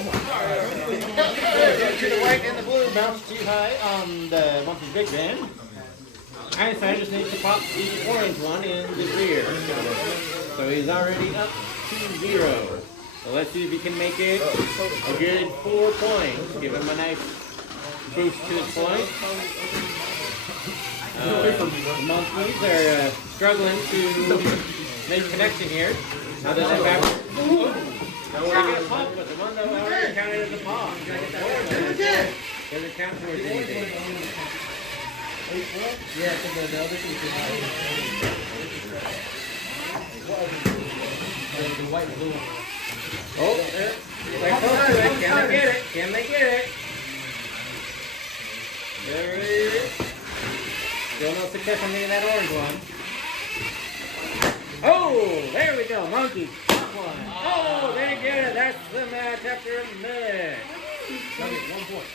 To the white and the blue bounce too high on the monkey's big bend. Einstein just needs to pop the orange one in the rear. So he's already up 2-0. So let's see if he can make it a good 4 points. Give him a nice boost to his points. The monkeys are struggling to make connection here. Now that they're back. Don't worry, get a pop, but the one that already counted as a pop. Doesn't count towards anything. Yeah, because the other two is the white and blue. Oh, there. They're close to it. Can they get it? Can they get it? There it is. Still no success on getting that orange one. Oh, there we go. Monkey. Top one. Oh, they get it. That's the match after a minute. 1 point.